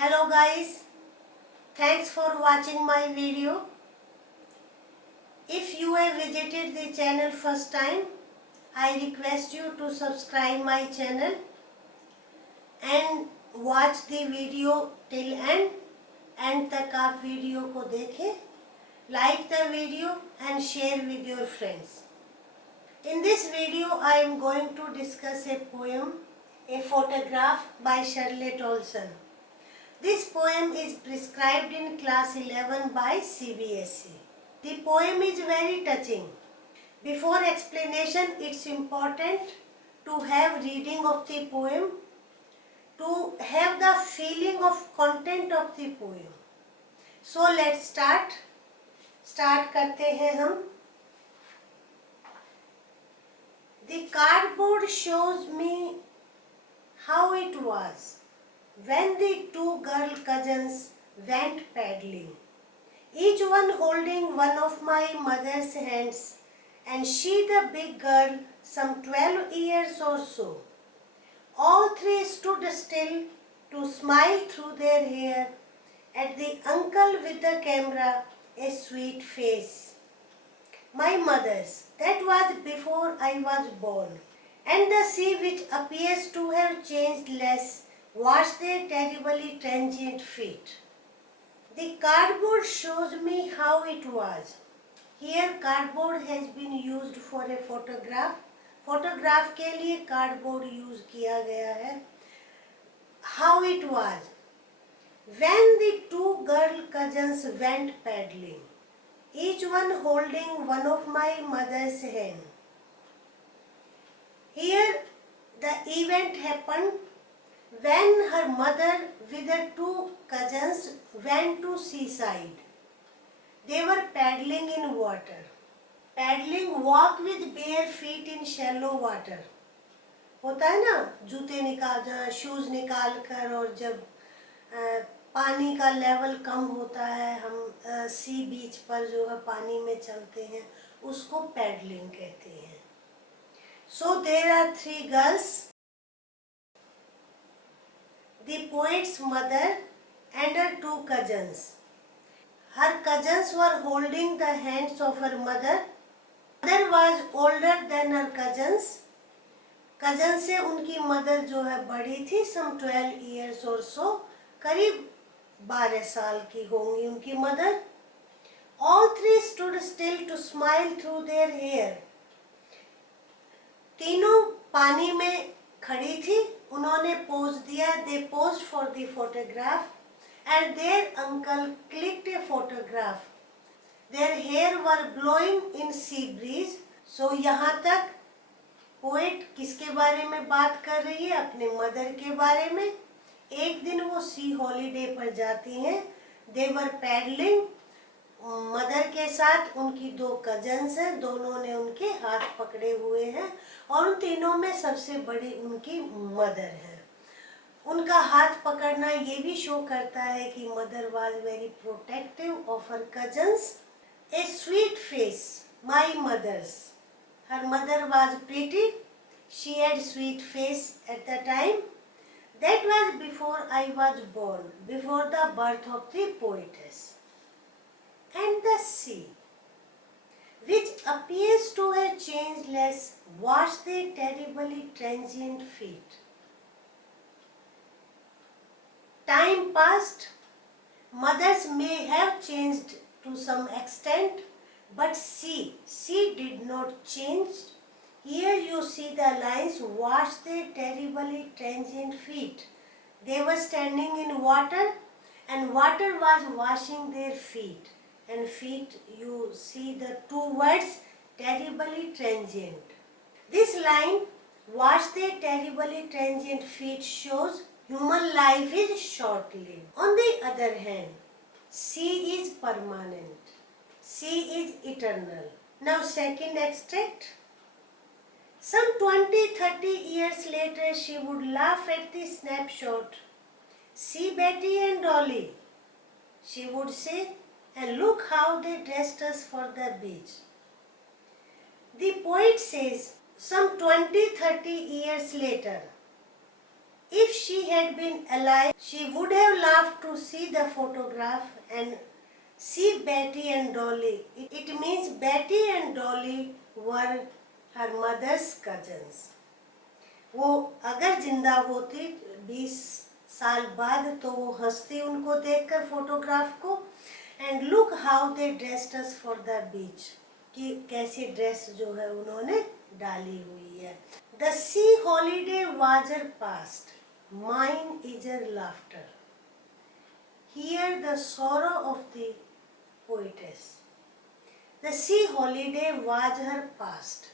Hello guys, thanks for watching my video. If you have visited the channel first time, I request you to subscribe my channel and watch the video till end. And तक आप video को देखें, like the video and share with your friends. In this video, I am going to discuss a poem, a photograph by Charlotte Olson. This poem is prescribed in class 11 by CBSE. The poem is very touching. Before explanation, it's important to have reading of the poem, to have the feeling of content of the poem. So let's start. Start करते हैं हम. The cardboard shows me how it was when the two girl cousins went paddling, each one holding one of my mother's hands, and she the big girl, some 12 years or so. All three stood still to smile through their hair at the uncle with the camera, a sweet face. My mother's, that was before I was born, and the sea, which appears to have changed less, washed their terribly transient feet. The cardboard shows me how it was. Here cardboard has been used for a photograph. Photograph के लिए cardboard use किया गया है. How it was when the two girl cousins went paddling, each one holding one of my mother's hand. Here the event happened when her mother with her two cousins went to seaside. They were paddling in water. Paddling, walk with bare feet in shallow water. होता है ना, जूते निकाल, shoes निकाल कर, और जब पानी का लेवल कम होता है, हम सी बीच पर जो है पानी में चलते हैं, उसको पैडलिंग कहते हैं. So there are three girls, the poet's mother and her two cousins. Her cousins were holding the hands of her mother. Mother was older than her cousins. Cousin से उनकी मदर जो है बड़ी थी, some 12 years or so, करीब 12 साल की होंगी उनकी mother. All three stood still to smile through their hair. तीनों पानी में खड़ी थी, उन्होंने पोज दिया. They posed for the photograph and their uncle clicked a photograph. Their hair were blowing in sea breeze. So यहाँ तक पोएट किसके बारे में बात कर रही है? अपने मदर के बारे में. एक दिन वो सी हॉलीडे पर जाती हैं. They were paddling. मदर के साथ उनकी दो कजन्स हैं, दोनों ने उनके हाथ पकड़े हुए हैं, और उन तीनों में सबसे बड़ी उनकी मदर है. उनका हाथ पकड़ना ये भी शो करता है कि mother was very protective of her cousins. A sweet face, my mother's. Her mother was pretty. She had sweet face at the time. That was before I was born, before the birth of the poetess. And the sea, which appears to have changed less, washed their terribly transient feet. Time passed. Mothers may have changed to some extent, but sea did not change. Here you see the lines wash their terribly transient feet. They were standing in water, and water was washing their feet. And feet, you see the two words, terribly transient. This line, wash their terribly transient feet, shows human life is short-lived. On the other hand, sea is permanent. Sea is eternal. Now second extract. Some 20-30 years later, she would laugh at the snapshot. See Betty and Dolly, she would say, and look how they dressed us for the beach. The poet says, some 20-30 years later. If she had been alive, she would have laughed to see the photograph and see Betty and Dolly. It means Betty and Dolly were her mother's cousins. वो अगर जिंदा होती 20 साल बाद तो वो हंसती उनको देखकर फोटोग्राफ को. And look how they dressed us for the beach, कि कैसी ड्रेस जो है उन्होंने डाली हुई है. The C holiday was her past, mine is her laughter. Here the sorrow of the poetess. The sea holiday was her past.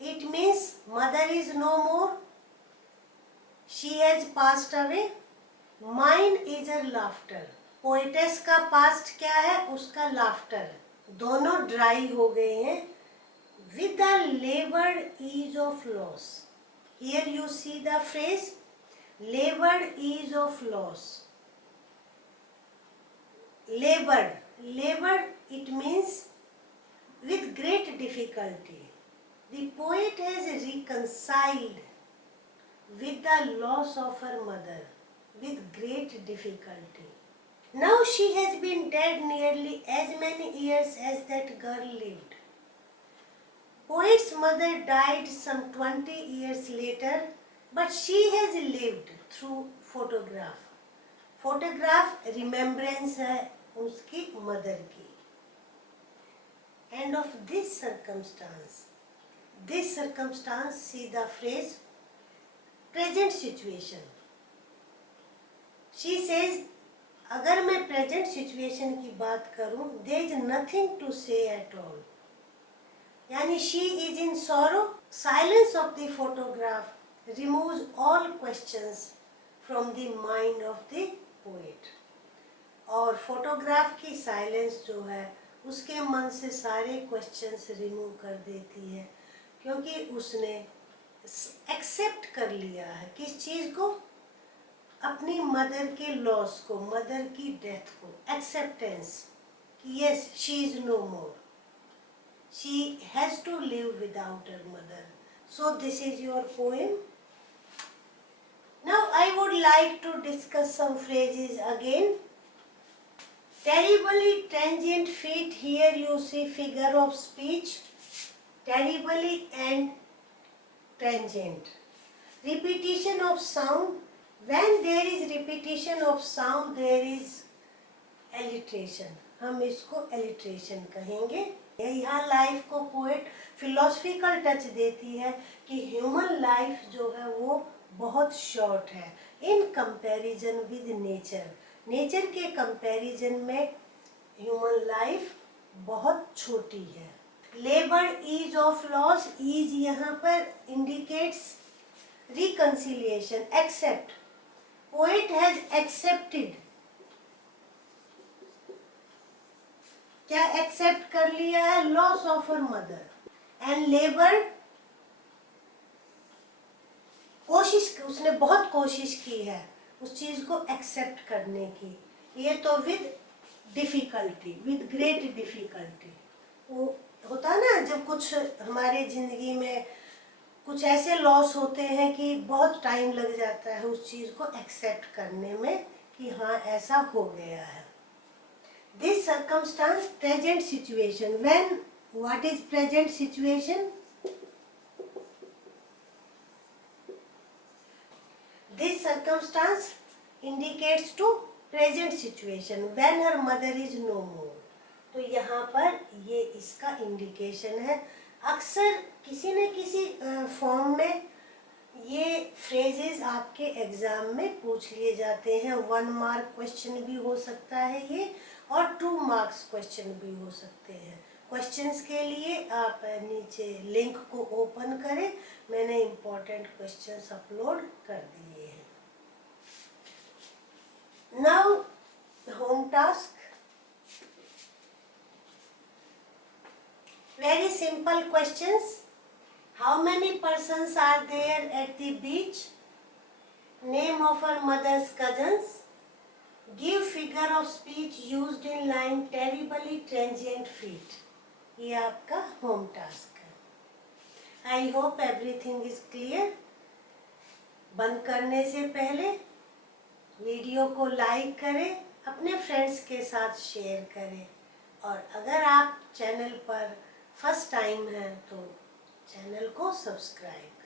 It means mother is no more. She has passed away. Mine is her laughter. Poetess का past क्या है? उसका laughter. दोनों dry हो गए हैं. With the labored ease of loss. Here you see the phrase labored ease of loss. Labored, it means with great difficulty. The poet has reconciled with the loss of her mother with great difficulty. Now she has been dead nearly as many years as that girl lived. Poet's mother died some 20 years later, but she has lived through photograph. Photograph remembrance है उसकी mother की. And of this circumstance, see the phrase present situation. She says, अगर मैं present situation की बात करूं, there is nothing to say at all. यानी she is in sorrow. Silence of the photograph removes all questions from the mind of the poet. और photograph की silence जो है उसके मन से सारे क्वेश्चंस रिमूव कर देती है, क्योंकि उसने एक्सेप्ट कर लिया है किस चीज़ को? अपनी मदर के लॉस को, मदर की डेथ को. एक्सेप्टेंस कि yes she is no more, she has to live without her mother. So this is your poem. Now I would like to discuss some phrases again. Terribly tangent feet. Here you see figure of speech. Terribly and tangent. Repetition of sound. When there is repetition of sound, there is alliteration. हम इसको alliteration कहेंगे. यहाँ life को poet philosophical touch देती है कि human life जो है वो बहुत शॉर्ट है in comparison with nature. Nature के कंपैरिजन में ह्यूमन लाइफ बहुत छोटी है. Labour ease of loss. Ease यहाँ पर indicates reconciliation, accept. Poet has accepted. क्या एक्सेप्ट कर लिया है? Loss of her mother. And labour, कोशिश, उसने बहुत कोशिश की है उस चीज को एक्सेप्ट करने की. ये तो with difficulty, with great difficulty. वो होता ना जब कुछ हमारे जिंदगी में कुछ ऐसे लॉस होते हैं कि बहुत टाइम लग जाता है उस चीज को एक्सेप्ट करने में कि हाँ ऐसा हो गया है. This circumstance, present situation. When, what is present situation? This circumstance indicates to present situation when her mother is no more. तो यहाँ पर ये इसका इंडिकेशन है. अक्सर किसी न किसी फॉर्म में ये फ्रेजेस आपके एग्जाम में पूछ लिए जाते हैं. 1 मार्क क्वेश्चन भी हो सकता है ये, और 2 मार्क्स क्वेश्चन भी हो सकते हैं. क्वेश्चंस के लिए आप नीचे लिंक को ओपन करें, मैंने इम्पोर्टेंट क्वेश्चंस अपलोड कर दिए हैं. Now home task. Very simple questions. How many persons are there at the beach? Name of her mother's cousins. Give figure of speech used in line terribly transient feet. ये आपका home task है. I hope everything is clear. बंद करने से पहले video को like करें, अपने फ्रेंड्स के साथ शेयर करें और अगर आप चैनल पर फर्स्ट टाइम हैं तो चैनल को सब्सक्राइब करें।